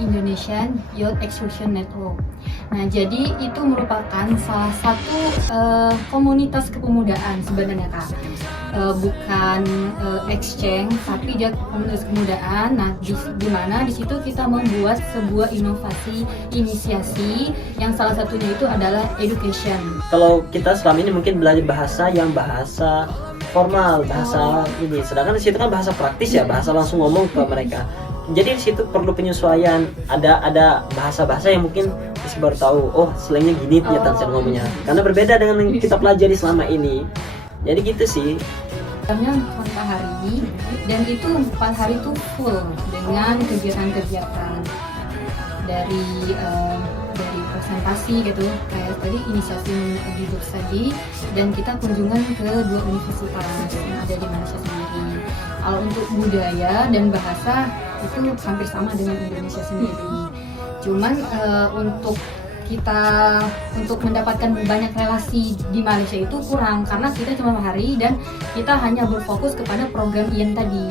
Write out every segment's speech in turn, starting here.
Indonesian Youth Exclusion Network. Nah, jadi itu merupakan salah satu komunitas kepemudaan sebenarnya, Kak. Bukan exchange, tapi dia komunitas kepemudaan. Nah, di mana di situ kita membuat sebuah inovasi inisiasi yang salah satunya itu adalah education. Kalau kita selama ini mungkin belajar bahasa formal, bahasa ini, sedangkan di situ kan bahasa praktis ya, bahasa langsung ngomong ke mereka. Jadi di situ perlu penyesuaian. Ada bahasa-bahasa yang mungkin kita baru tahu, oh slangnya gini ternyata cara ngomongnya, karena berbeda dengan yang kita pelajari selama ini. Jadi gitu sih. Jamnya 4 hari dan itu 4 hari itu full dengan kegiatan-kegiatan dari presentasi gitu, kayak tadi inisiasi di tadi, dan kita kunjungan ke 2 universitas yang ada di Malaysia sendiri. Kalau untuk budaya dan bahasa itu hampir sama dengan Indonesia sendiri. Cuman untuk mendapatkan banyak relasi di Malaysia itu kurang karena kita cuma hari dan kita hanya berfokus kepada program IEN tadi.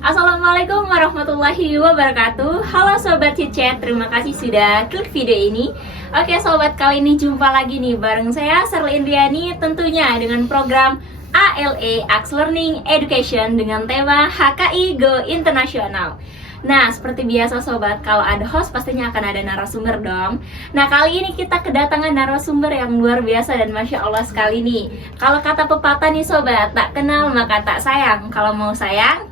Assalamualaikum warahmatullahi wabarakatuh. Halo Sobat Cicet, terima kasih sudah klik video ini. Oke Sobat, kali ini jumpa lagi nih bareng saya Sherly Indriani, tentunya dengan program ALE Ax Learning Education dengan tema HKI Go Internasional. Nah, seperti biasa Sobat, kalau ada host pastinya akan ada narasumber dong. Nah, kali ini kita kedatangan narasumber yang luar biasa dan Masya Allah sekali nih. Kalau kata pepatah nih Sobat, tak kenal maka tak sayang. Kalau mau sayang,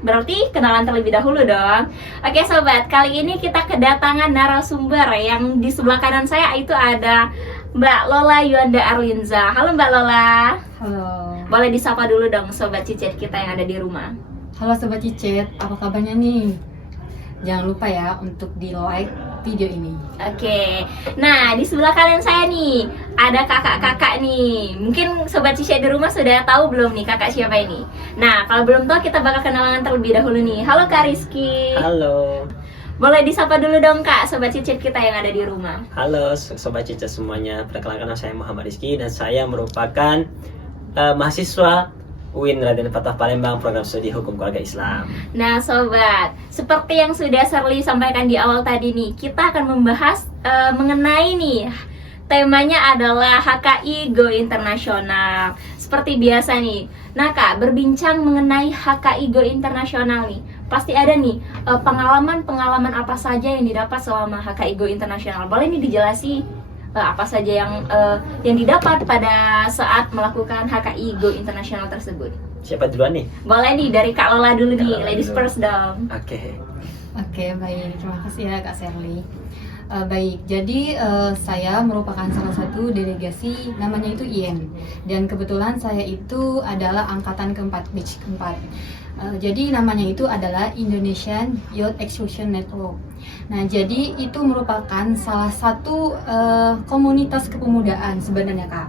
berarti kenalan terlebih dahulu dong. Oke Sobat, kali ini kita kedatangan narasumber yang di sebelah kanan saya itu ada Mbak Lola Yuanda Arlinza. Halo Mbak Lola. Halo. Boleh disapa dulu dong Sobat Cicet kita yang ada di rumah. Halo Sobat Cicet, apa kabarnya nih? Jangan lupa ya untuk di like video ini. Oke, nah di sebelah kanan saya nih ada kakak-kakak nih. Mungkin Sobat Cicet di rumah sudah tahu belum nih kakak siapa ini? Nah, kalau belum tahu kita bakal kenalan terlebih dahulu nih. Halo Kak Rizky. Halo. Boleh disapa dulu dong Kak, Sobat Cicet kita yang ada di rumah. Halo Sobat Cicet semuanya. Perkenalkan nama saya Muhammad Rizky dan saya merupakan mahasiswa UIN Raden Fatah Palembang, program studi hukum keluarga Islam. Nah Sobat, seperti yang sudah Sherly sampaikan di awal tadi nih, kita akan membahas mengenai nih, temanya adalah HKI Go Internasional. Seperti biasa nih, nah Kak, berbincang mengenai HKI Go Internasional nih, pasti ada nih pengalaman-pengalaman apa saja yang didapat selama HKI Go Internasional. Boleh nih dijelasi apa saja yang didapat pada saat melakukan HKI Go Internasional tersebut? Siapa duluan nih? Boleh nih dari Kak Lola dulu nih, ladies dulu. first dong. Oke, baik. Terima kasih ya Kak Sherly. Baik, jadi saya merupakan salah satu delegasi namanya itu IEN, dan kebetulan saya itu adalah angkatan keempat, batch keempat. Jadi namanya itu adalah Indonesian Youth Exclusion Network. Nah, jadi itu merupakan salah satu komunitas kepemudaan sebenarnya Kak.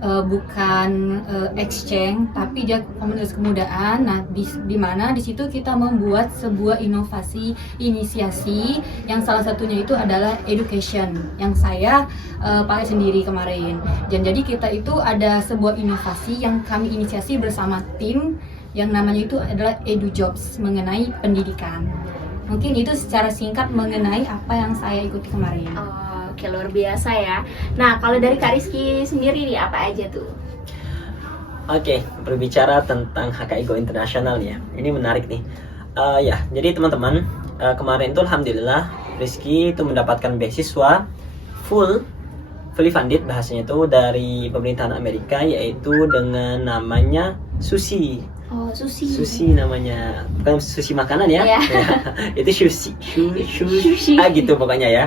Bukan exchange, tapi dia komunitas kepemudaan. Nah, di mana di situ kita membuat sebuah inovasi inisiasi yang salah satunya itu adalah education yang saya pakai sendiri kemarin. Dan jadi kita itu ada sebuah inovasi yang kami inisiasi bersama tim yang namanya itu adalah EduJobs mengenai pendidikan. Mungkin itu secara singkat mengenai apa yang saya ikuti kemarin. Oke, luar biasa ya. Nah, kalau dari Kak Rizky sendiri nih, apa aja tuh? Oke, berbicara tentang HKI Go Internasional ya, ini menarik nih. Ya, jadi teman-teman, kemarin itu alhamdulillah Rizky itu mendapatkan beasiswa fully funded bahasanya itu dari pemerintahan Amerika, yaitu dengan namanya SUSI. Oh, sushi. Sushi namanya, bukan sushi makanan ya. Yeah. Itu sushi. Gitu pokoknya ya.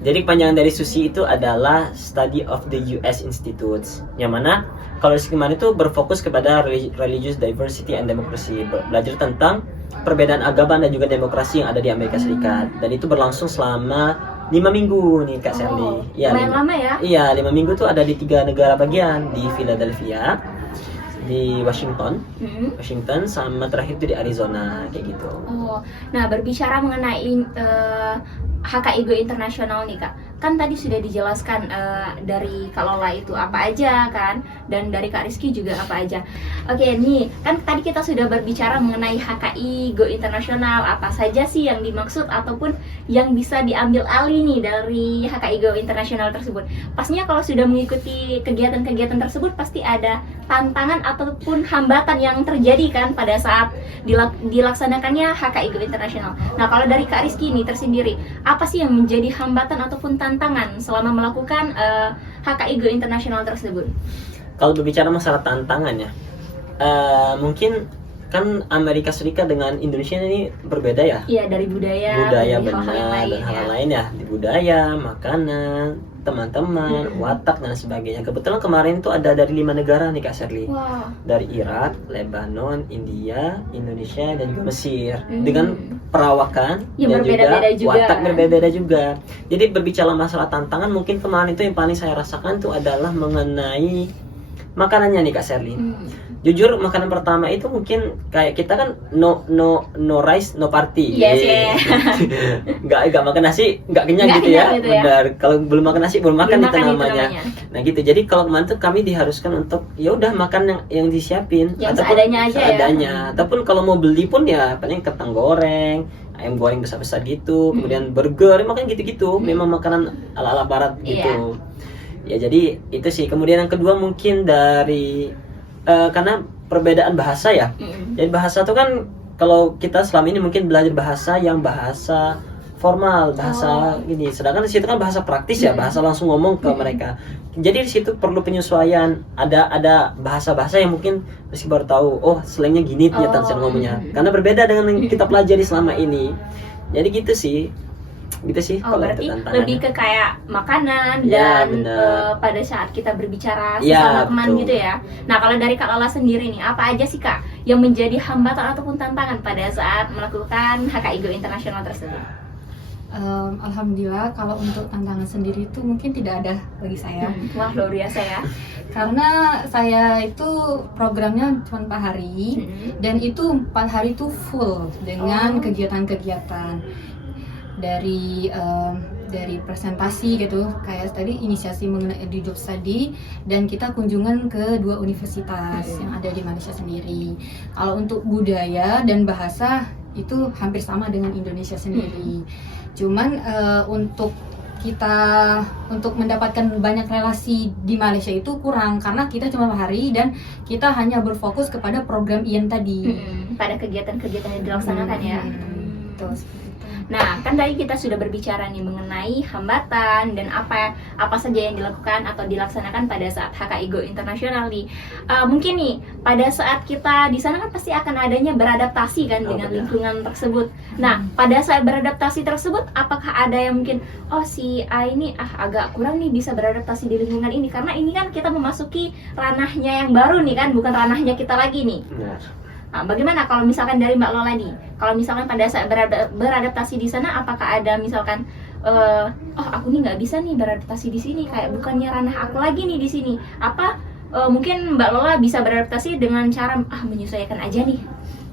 Jadi kepanjangan dari SUSI itu adalah Study of the US Institutes, yang mana kalau kemarin itu berfokus kepada Religious Diversity and Democracy, belajar tentang perbedaan agama dan juga demokrasi yang ada di Amerika Serikat, dan itu berlangsung selama 5 minggu nih Kak Sherly. Ya, lumayan lama ya? Iya, 5 minggu tuh ada di 3 negara bagian, di Philadelphia, di Washington, Mm-mm. sama terakhir itu di Arizona kayak gitu. Oh, nah berbicara mengenai HKI Go Internasional nih Kak, kan tadi sudah dijelaskan dari Kak Lola itu apa aja kan, dan dari Kak Rizky juga apa aja. Oke nih, kan tadi kita sudah berbicara mengenai HKI Go Internasional, apa saja sih yang dimaksud ataupun yang bisa diambil alih nih dari HKI Go Internasional tersebut. Pastinya kalau sudah mengikuti kegiatan-kegiatan tersebut pasti ada tantangan ataupun hambatan yang terjadi kan pada saat dilaksanakannya HKI Go Internasional. Nah kalau dari Kak Rizky nih tersendiri, apa sih yang menjadi hambatan ataupun tantangan selama melakukan HKI Go Internasional tersebut? Kalau berbicara masalah tantangannya, mungkin kan Amerika Serikat dengan Indonesia ini berbeda ya. Iya, dari budaya Budaya dari benar hal-hal yang lain, dan hal ya. lain ya, di budaya, makanan, teman-teman, watak dan sebagainya. Kebetulan kemarin tuh ada dari 5 negara nih Kak Sherly. Wah, Dari Irak, Lebanon, India, Indonesia, dan juga Mesir. Hmm. Dengan perawakan Yang dan berbeda-beda juga. watak berbeda-beda juga. Jadi berbicara masalah tantangan, mungkin kemarin itu yang paling saya rasakan tuh adalah mengenai makanannya nih Kak Sherly. Jujur makanan pertama itu mungkin kayak kita kan no rice no party. Yes, yeah. nggak makan nasi nggak kenyang Nggak gitu ya. kenyang gitu ya. Benar. Kalau belum makan nasi belum makan Belum itu makan itu namanya. namanya. Nah gitu. Jadi kalau kemarin tuh kami diharuskan untuk ya udah makan yang disiapin Yang ataupun seadanya aja ya. seadanya. Ataupun kalau mau beli pun ya paling kentang goreng, ayam goreng besar-besar gitu, kemudian burger, makan gitu-gitu. Memang makanan ala-ala barat gitu. Ya jadi itu sih. Kemudian yang kedua mungkin dari karena perbedaan bahasa ya. Jadi bahasa tuh kan kalau kita selama ini mungkin belajar bahasa yang bahasa formal, bahasa gini. Sedangkan di situ kan bahasa praktis ya, bahasa langsung ngomong ke mereka. Jadi di situ perlu penyesuaian. Ada bahasa-bahasa yang mungkin Rizky baru tahu. Oh, slangnya gini ternyata cara ngomongnya. Karena berbeda dengan yang kita pelajari selama ini. Jadi gitu sih. Oh, kalau berarti tantangannya. lebih ke kayak makanan Ya, dan benar. pada saat kita berbicara Ya, sesama teman betul. gitu ya. Nah, kalau dari Kak Lola sendiri nih, apa aja sih Kak yang menjadi hambatan ataupun tantangan pada saat melakukan HKI Go Internasional tersebut? Alhamdulillah kalau untuk tantangan sendiri itu mungkin tidak ada bagi saya. Wah, luar biasa ya. Karena saya itu programnya cuma 4 hari dan itu 4 hari itu full dengan kegiatan-kegiatan dari presentasi gitu, kayak tadi inisiasi mengenai di job study, dan kita kunjungan ke 2 universitas yang ada di Malaysia sendiri. Kalau untuk budaya dan bahasa itu hampir sama dengan Indonesia sendiri. Cuman untuk mendapatkan banyak relasi di Malaysia itu kurang karena kita cuma 4 hari dan kita hanya berfokus kepada program IEN tadi. Pada kegiatan-kegiatan yang dilaksanakan ya. Betul, seperti itu. Nah, kan tadi kita sudah berbicara nih mengenai hambatan dan apa saja yang dilakukan atau dilaksanakan pada saat HKI Go Internasional nih. Mungkin nih pada saat kita di sana kan pasti akan adanya beradaptasi kan dengan lingkungan tersebut. Nah, pada saat beradaptasi tersebut, apakah ada yang mungkin si A ini agak kurang nih bisa beradaptasi di lingkungan ini karena ini kan kita memasuki ranahnya yang baru nih kan, bukan ranahnya kita lagi nih. Benar. Nah, bagaimana kalau misalkan dari Mbak Lola nih? Kalau misalkan pada saat beradaptasi di sana, apakah ada misalkan, aku nih nggak bisa nih beradaptasi di sini, kayak bukannya ranah aku lagi nih di sini? Apa mungkin Mbak Lola bisa beradaptasi dengan cara menyesuaikan aja nih,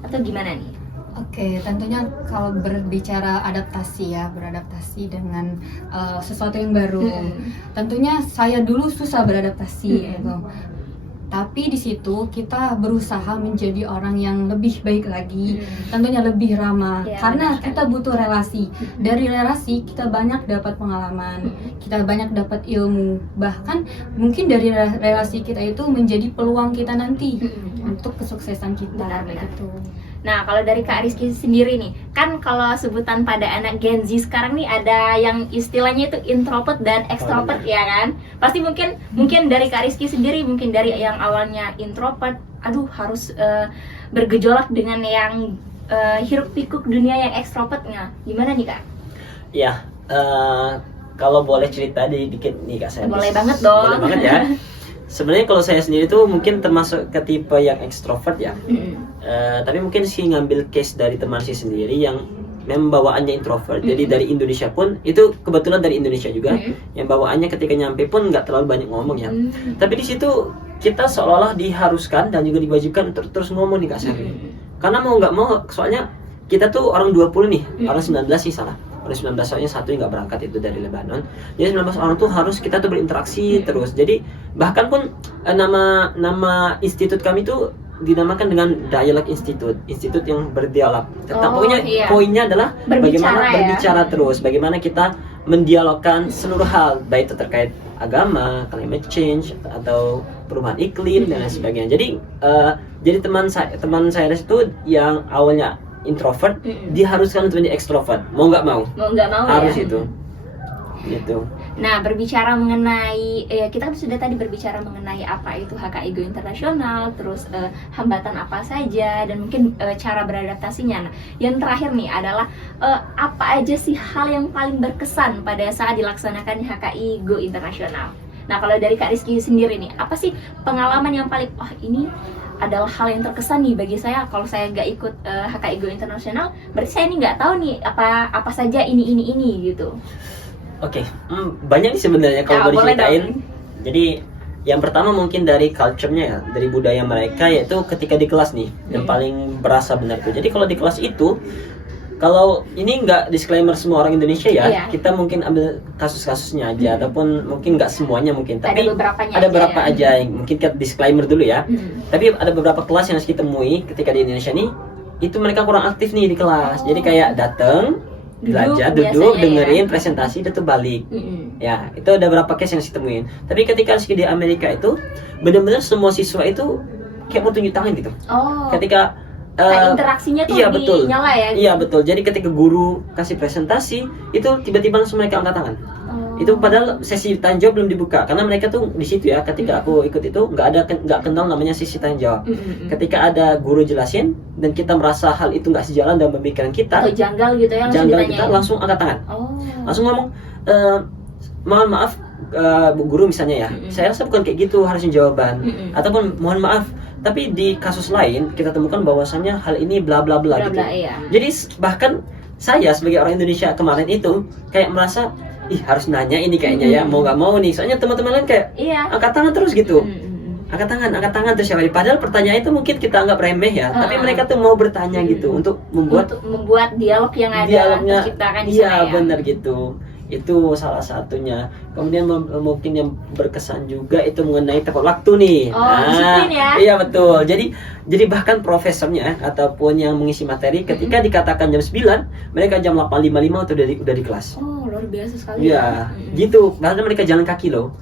atau gimana nih? Oke, tentunya kalau berbicara beradaptasi dengan sesuatu yang baru, tentunya saya dulu susah beradaptasi gitu. Tapi di situ kita berusaha menjadi orang yang lebih baik lagi, tentunya lebih ramah, karena kita butuh relasi. Dari relasi kita banyak dapat pengalaman, kita banyak dapat ilmu, bahkan mungkin dari relasi kita itu menjadi peluang kita nanti untuk kesuksesan kita. Benar-benar. Gitu. Nah, kalau dari Kak Rizky sendiri nih, kan kalau sebutan pada anak Gen Z sekarang nih ada yang istilahnya itu introvert dan extrovert ya kan? Pasti mungkin dari Kak Rizky sendiri, mungkin dari yang awalnya introvert, harus bergejolak dengan yang hiruk pikuk dunia yang extrovertnya. Gimana nih Kak? Ya, kalau boleh cerita dikit nih Kak Sherly. Boleh banget dong. Boleh banget ya. Sebenarnya kalau saya sendiri tuh mungkin termasuk ke tipe yang ekstrovert ya. Tapi mungkin sih ngambil case dari teman sih sendiri yang memang bawaannya introvert. Jadi dari Indonesia pun itu kebetulan dari Indonesia juga. Yang bawaannya ketika nyampe pun nggak terlalu banyak ngomong ya. Tapi di situ kita seolah-olah diharuskan dan juga diwajibkan untuk terus ngomong nih Kak Sherly. Karena mau nggak mau, soalnya kita tuh orang 20 nih, orang 19 sih salah. Orang 19 soalnya satu yang nggak berangkat itu dari Lebanon. Jadi 19 orang tuh harus kita tuh berinteraksi terus. Jadi bahkan pun nama institut kami tuh dinamakan dengan Dialog Institute, institut yang berdialog. Tetap pokoknya poinnya adalah bagaimana berbicara terus, bagaimana kita mendialogkan seluruh hal, baik itu terkait agama, climate change atau perubahan iklim dan lain sebagainya. Jadi teman saya itu yang awalnya introvert diharuskan untuk menjadi ekstrovert, mau nggak mau harus ya? itu gitu. Nah, berbicara mengenai kita kan sudah tadi berbicara mengenai apa itu HKIGO internasional, terus hambatan apa saja dan mungkin cara beradaptasinya. Nah, yang terakhir nih adalah apa aja sih hal yang paling berkesan pada saat dilaksanakan HKIGO internasional. Nah, kalau dari Kak Rizky sendiri nih, apa sih pengalaman yang paling ini adalah hal yang terkesan nih bagi saya kalau saya nggak ikut HKIGO internasional, berarti saya ini nggak tahu nih apa saja ini gitu. Oke, banyak nih sebenarnya kalau boleh diceritain. Jadi yang pertama mungkin dari culture-nya ya, dari budaya mereka, yaitu ketika di kelas nih yang paling berasa benar tuh. Jadi kalau di kelas itu, kalau ini nggak disclaimer semua orang Indonesia ya, kita mungkin ambil kasus-kasusnya aja, ataupun mungkin nggak semuanya mungkin, tapi ada beberapa aja yang mungkin kita disclaimer dulu ya. Tapi ada beberapa kelas yang harus kita temui ketika di Indonesia nih, itu mereka kurang aktif nih di kelas. Jadi kayak datang, belajar, duduk, dengerin presentasi, itu balik. Ya, itu ada beberapa case yang saya temuin. Tapi ketika di Amerika itu, benar-benar semua siswa itu kayak mau tunjuk tangan gitu. Ketika interaksinya tuh dinyala ya? Iya betul. Jadi ketika guru kasih presentasi, itu tiba-tiba langsung mereka angkat tangan. Itu padahal sesi tanya jawab belum dibuka, karena mereka tuh di situ ya. Ketika aku ikut itu nggak kenal namanya sesi tanya jawab. Ketika ada guru jelasin dan kita merasa hal itu nggak sejalan dalam pemikiran kita, atau janggal gitu ya, kita langsung angkat tangan, langsung ngomong, mohon maaf Bu Guru misalnya ya, saya rasa bukan kayak gitu harusnya jawaban, ataupun mohon maaf, tapi di kasus lain kita temukan bahwasannya hal ini bla bla bla gitu. Jadi bahkan saya sebagai orang Indonesia kemarin itu kayak merasa harus nanya ini kayaknya ya, mau nggak mau nih, soalnya teman-teman lain kayak angkat tangan terus gitu. Angkat tangan terus siapa? Padahal pertanyaan itu mungkin kita anggap remeh ya, tapi mereka tuh mau bertanya gitu untuk membuat dialog yang ada terciptakan di sana ya. Benar gitu. Itu salah satunya. Kemudian mungkin yang berkesan juga itu mengenai tepat waktu nih. Disiplin ya. Iya betul. Jadi bahkan profesornya ataupun yang mengisi materi ketika dikatakan jam 9, mereka jam 8.55 udah di kelas. Luar biasa sekali. Iya, gitu. Bahkan mereka jalan kaki loh.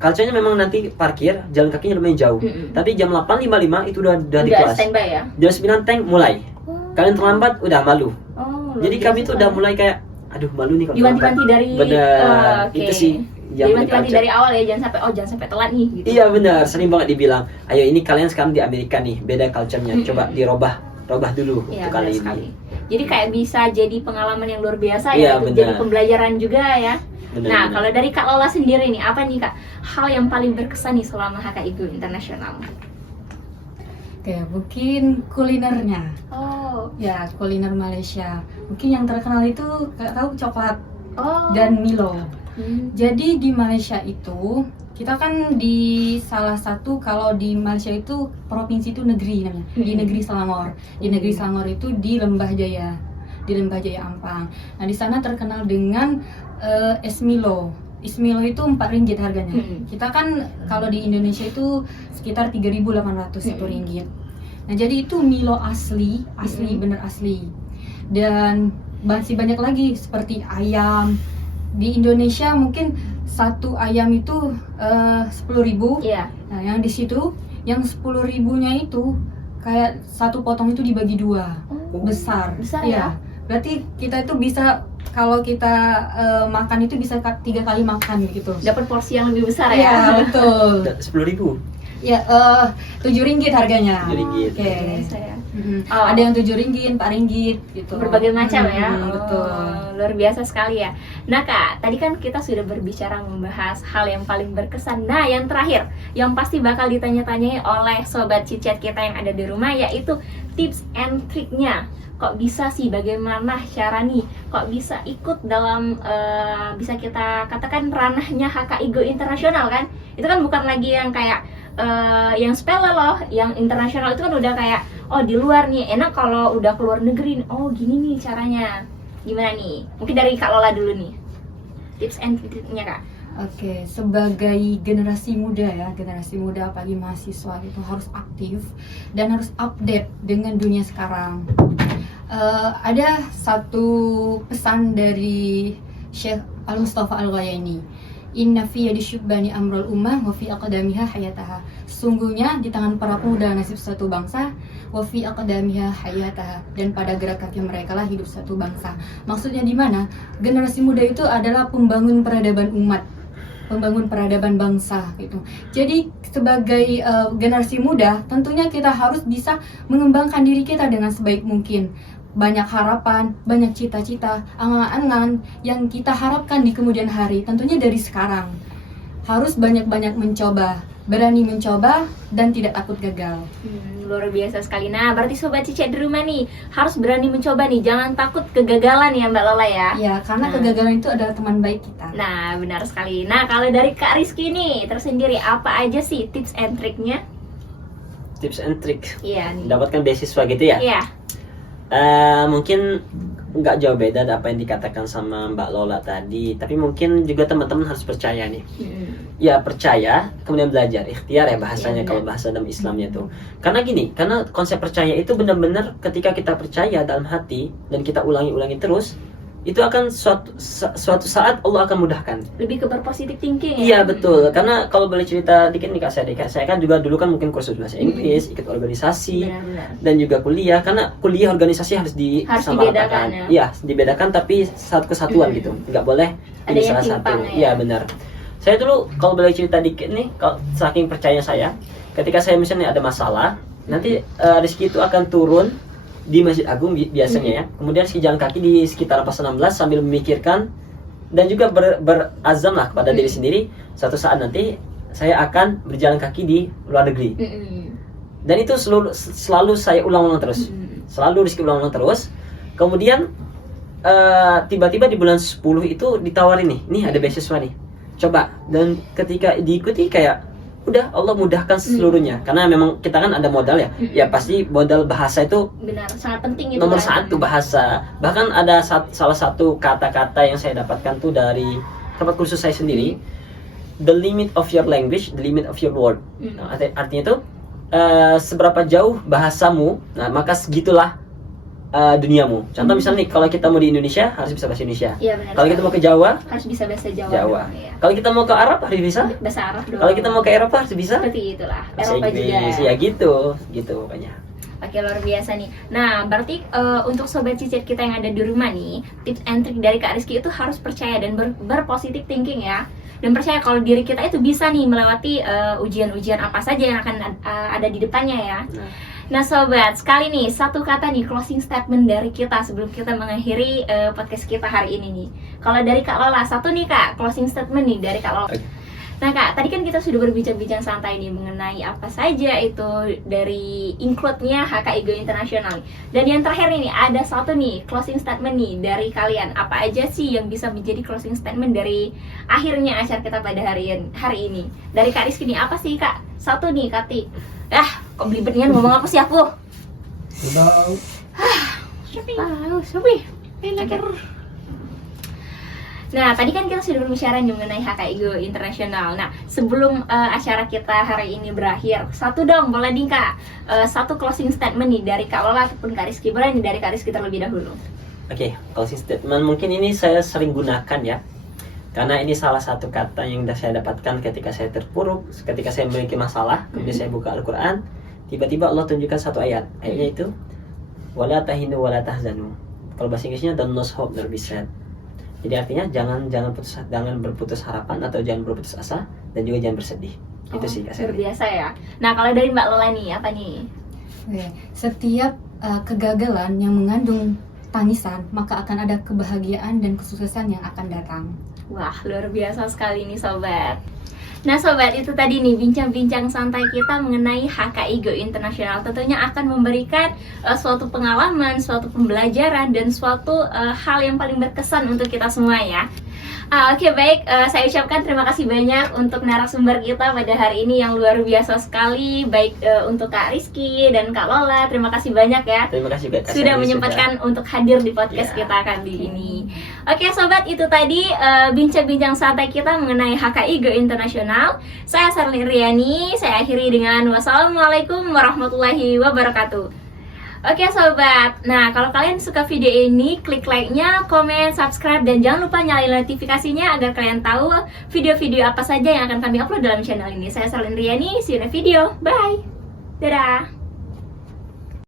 Culture-nya memang nanti parkir, jalan kakinya lumayan jauh. Tapi jam 8.55 itu udah di kelas. Standby ya. Jam 9 tank mulai. Kalian terlambat udah malu. Jadi kami tuh udah mulai kayak aduh malu nih kalau diwanti-wanti dari itu sih diwanti-wanti dari awal ya, jangan sampai telat nih gitu. Iya benar, sering banget dibilang, ayo ini kalian sekarang di Amerika nih, beda culture-nya, coba dirubah dulu untuk kali ini. Jadi kayak bisa jadi pengalaman yang luar biasa ya, jadi pembelajaran juga ya. Nah, kalau dari Kak Lola sendiri nih, apa nih Kak hal yang paling berkesan nih selama HKIGO internasional? Oke, mungkin kulinernya. Ya, kuliner Malaysia. Mungkin yang terkenal itu tahu coklat dan Milo. Jadi di Malaysia itu kita kan di salah satu, kalau di Malaysia itu provinsi itu negeri namanya, di negeri Selangor. Di negeri Selangor itu di Lembah Jaya, Ampang. Nah di sana terkenal dengan es Milo. Es Milo itu RM4 harganya. Kita kan kalau di Indonesia itu sekitar 3.800 itu ringgit. Nah jadi itu Milo asli, bener asli. Dan masih banyak lagi seperti ayam. Di Indonesia mungkin satu ayam itu 10.000. Nah yang di situ yang 10.000-nya itu kayak satu potong itu dibagi dua, besar ya. Berarti kita itu bisa, kalau kita makan itu bisa 3 kali makan gitu. Dapat porsi yang lebih besar ya. Iya betul. 10.000. Ya, 7 ringgit harganya. 7 ringgit. Oke. Ada yang 7 ringgit, 4 ringgit gitu. Berbagai macam ya. Betul. Luar biasa sekali ya. Nah Kak, tadi kan kita sudah berbicara membahas hal yang paling berkesan. Nah yang terakhir, yang pasti bakal ditanya-tanyai oleh sobat Chitchat kita yang ada di rumah, yaitu tips and triknya. Kok bisa sih, bagaimana cara nih, kok bisa ikut dalam bisa kita katakan ranahnya HKIGO internasional kan? Itu kan bukan lagi yang kayak yang sepele loh, yang internasional itu kan udah kayak oh di luar nih enak, kalau udah keluar negeri oh gini nih caranya. Gimana nih? Mungkin dari Kak Lola dulu nih, tips and triknya Kak. Oke, sebagai generasi muda ya, generasi muda apalagi mahasiswa itu harus aktif dan harus update dengan dunia sekarang. Ada satu pesan dari Syekh Al-Mustafa Al-Ghayaini, Inna fi yadi syubbani amrul ummah wa fi aqdamiha hayataha. Sungguhnya di tangan para pemuda nasib suatu bangsa, wa fi aqdamiha hayataha, dan pada gerak kaki mereka lah hidup suatu bangsa. Maksudnya di mana? Generasi muda itu adalah pembangun peradaban umat, pembangun peradaban bangsa gitu. Jadi sebagai generasi muda, tentunya kita harus bisa mengembangkan diri kita dengan sebaik mungkin. Banyak harapan, banyak cita-cita, angan-angan yang kita harapkan di kemudian hari. Tentunya dari sekarang harus banyak-banyak mencoba, berani mencoba dan tidak takut gagal. Luar biasa sekali. Nah, berarti Sobat Cice di rumah nih harus berani mencoba nih, jangan takut kegagalan ya Mbak Lola ya. Ya, karena kegagalan itu adalah teman baik kita. Nah, benar sekali. Nah, kalau dari Kak Rizky nih tersendiri, apa aja sih tips and triknya? Tips and trick Iya nih. dapatkan beasiswa gitu ya. Iya. Mungkin nggak jauh beda apa yang dikatakan sama Mbak Lola tadi, tapi mungkin juga teman-teman harus percaya nih. Ya percaya, kemudian belajar, ikhtiar ya bahasanya Iya, kalau bahasa dalam Islamnya tuh. Karena gini, karena konsep percaya itu benar-benar ketika kita percaya dalam hati dan kita ulangi-ulangi terus, itu akan suatu saat Allah akan mudahkan. Lebih ke berpositif thinking ya. Iya betul, karena kalau boleh cerita dikit nih Kak saya kan juga dulu kan mungkin kursus bahasa Inggris, ikut organisasi, Benar-benar. dan juga kuliah. Karena kuliah organisasi harus dibedakan disamaratakan. ya. Iya, dibedakan tapi satu kesatuan gitu, nggak boleh Ada jadi yang salah satu. timpang ya. Iya benar. Saya dulu kalau boleh cerita dikit nih, kalau saking percaya saya, ketika saya misalnya ada masalah, nanti rezeki itu akan turun di Masjid Agung biasanya ya. Kemudian jalan kaki di sekitar Pasar 16 sambil memikirkan dan juga berazam lah kepada diri sendiri, suatu saat nanti saya akan berjalan kaki di luar negeri. Dan itu selalu saya ulang-ulang terus. Selalu rezeki ulang-ulang terus. Kemudian tiba-tiba di bulan 10 itu ditawarin nih ada beasiswa nih. Coba, dan ketika diikuti kayak udah Allah mudahkan seluruhnya. Karena memang kita kan ada modal ya. Ya pasti modal bahasa itu Benar, sangat penting itu. nomor kan. satu, bahasa. Bahkan ada salah satu kata-kata yang saya dapatkan tuh dari tempat kursus saya sendiri. The limit of your language, the limit of your word. Nah, artinya itu seberapa jauh bahasamu, nah maka segitulah duniamu. Contoh misalnya nih, kalau kita mau di Indonesia harus bisa bahasa Indonesia. Iya, benar. Kalau kita mau ke Jawa, harus bisa bahasa Jawa. Jawa. dong, ya. Kalau kita mau ke Arab harus bisa. Bahasa Arab dong. Kalau kita mau ke Eropa harus bisa. seperti itulah. Bahasa Eropa Inggris, juga. ya gitu pokoknya. Oke, luar biasa nih. Nah, berarti untuk Sobat Cicit kita yang ada di rumah nih, tips and trick dari Kak Rizky itu harus percaya dan berpositif thinking ya. Dan percaya kalau diri kita itu bisa nih melewati ujian-ujian apa saja yang akan ada di depannya ya. Nah Sobat, sekali nih satu kata nih closing statement dari kita sebelum kita mengakhiri podcast kita hari ini nih. Kalau dari Kak Lola, satu nih Kak, closing statement nih dari Kak Lola. Nah Kak, tadi kan kita sudah berbincang-bincang santai nih mengenai apa saja itu dari include-nya HKI Go International. Dan yang terakhir ini ada satu nih closing statement nih dari kalian. Apa aja sih yang bisa menjadi closing statement dari akhirnya acara kita pada hari ini? Dari Kak Rizky nih, apa sih Kak? Satu nih Kati. Kok belibetnya ngomong apa sih aku? Siapa? Nah, tadi kan kita sudah berbicara mengenai HKI Go International. Nah, sebelum acara kita hari ini berakhir, satu dong, boleh nih Kak, satu closing statement nih dari Kak Lola ataupun Kak Rizky. Boleh nih dari Kak Rizky terlebih dahulu. Oke, closing statement mungkin ini saya sering gunakan ya. Karena ini salah satu kata yang saya dapatkan ketika saya terpuruk, ketika saya memiliki masalah, kemudian saya buka Al-Quran, tiba-tiba Allah tunjukkan satu ayat. Ayatnya itu, wala tahinu wala tahzanu. Kalau bahasa Inggrisnya, don't lose hope nor be sad. Jadi artinya jangan berputus harapan atau jangan berputus asa dan juga jangan bersedih. Itu sih Kak Luar Sally. biasa ya. Nah, kalau dari Mbak Lola nih, apa nih? Oke, setiap kegagalan yang mengandung tangisan, maka akan ada kebahagiaan dan kesuksesan yang akan datang. Wah, luar biasa sekali nih Sobat. Nah Sobat, itu tadi nih bincang-bincang santai kita mengenai HKI Go International. Tentunya akan memberikan suatu pengalaman, suatu pembelajaran, dan suatu hal yang paling berkesan untuk kita semua ya. Oke, baik, saya ucapkan terima kasih banyak untuk narasumber kita pada hari ini yang luar biasa sekali. Baik untuk Kak Rizky dan Kak Lola, terima kasih banyak ya. Terima kasih juga Kak Sudah Sandy, menyempatkan untuk hadir di podcast Ya. kita kali ini. Oke sobat, itu tadi bincang-bincang santai kita mengenai HKI Go Internasional. Saya Sherlyn Riani, saya akhiri dengan wassalamualaikum warahmatullahi wabarakatuh. Oke sobat, nah kalau kalian suka video ini, klik like-nya, komen, subscribe, dan jangan lupa nyalain notifikasinya agar kalian tahu video-video apa saja yang akan kami upload dalam channel ini. Saya Sherlyn Riani, see you in the video, bye! Dadah!